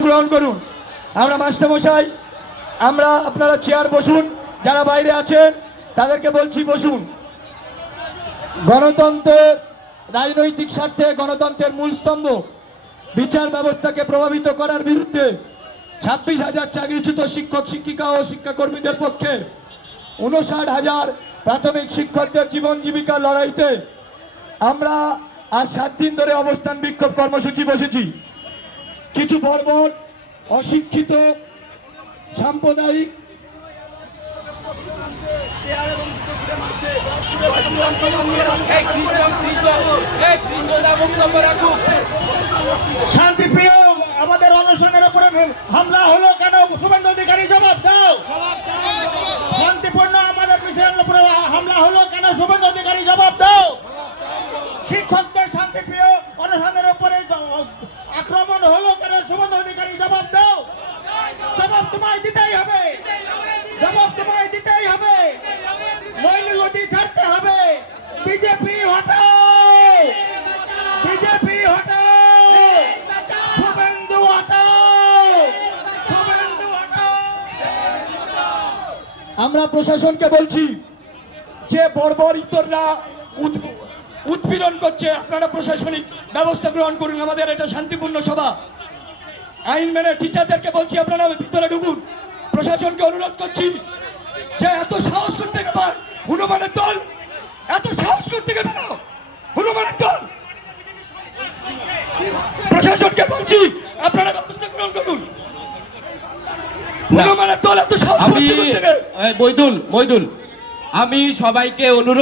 গ্রহণ করুন। আমরা মাস্টারমশাই, আমরা আপনারা চেয়ার বসুন, যারা বাইরে আছেন, তাদেরকে বলছি বসুন। গণতন্ত্রের রাজনৈতিক স্বার্থে গণতন্ত্রের মূল স্তম্ভ, বিচার ব্যবস্থাকে প্রভাবিত করার বিরুদ্ধে ছাব্বিশ হাজার চাকরিচ্যুত শিক্ষক, শিক্ষিকা ও শিক্ষাকর্মীদের পক্ষে উনষাট হাজার প্রাথমিক শিক্ষকদের জীবন জীবিকা লড়াইতে আমরা আজ সাত দিন ধরে অবস্থান বিক্ষোভ কর্মসূচি বসেছি। কিছু বর্বর, অশিক্ষিত, সাম্প্রদায়িক শান্তিপ্রিয়, আমাদের অনশনের উপরে হামলা হলো কেন? শুভেন্দু অধিকারী জবাব দাও। শান্তিপূর্ণ আমাদের বিষয়ের উপরে হামলা হলো কেন? শুভেন্দু অধিকারী জবাব দাও শিক্ষকদের শান্তিপ্রিয় অনশনের উপরে জ- আক্রমণ হলো কেন শুভেন্দু অধিকারী জবাব দাও জবাব তোমায় দিতেই হবে। জবাব তোমায় দিতেই হবে। নইলে গতি ছাড়তে হবে। বিজেপি হটাও। বিজেপি হটাও। শুভেন্দু হটাও। আমরা প্রশাসনকে বলছি, যে বর্বর ইতররা উৎ- উৎপীড়ন করছে, আপনারা প্রশাসনিক ব্যবস্থা গ্রহণ করুন, আমাদের এটা শান্তিপূর্ণ সভা। আইন মেনে টিচারদেরকে বলছি আপনারা ভিতরে ঢুকুন। প্রশাসনকে অনুরোধ করছি যে এত সাহস করতে গেলে হনুমানের দল এত সাহস করতে গেলে হনুমানের দল। প্রশাসনকে বলছি আপনারা ব্যবস্থা গ্রহণ করুন। হনুমানের দল এত সাহস আমি মইদুল মইদুল আমি সবাইকে অনুরোধ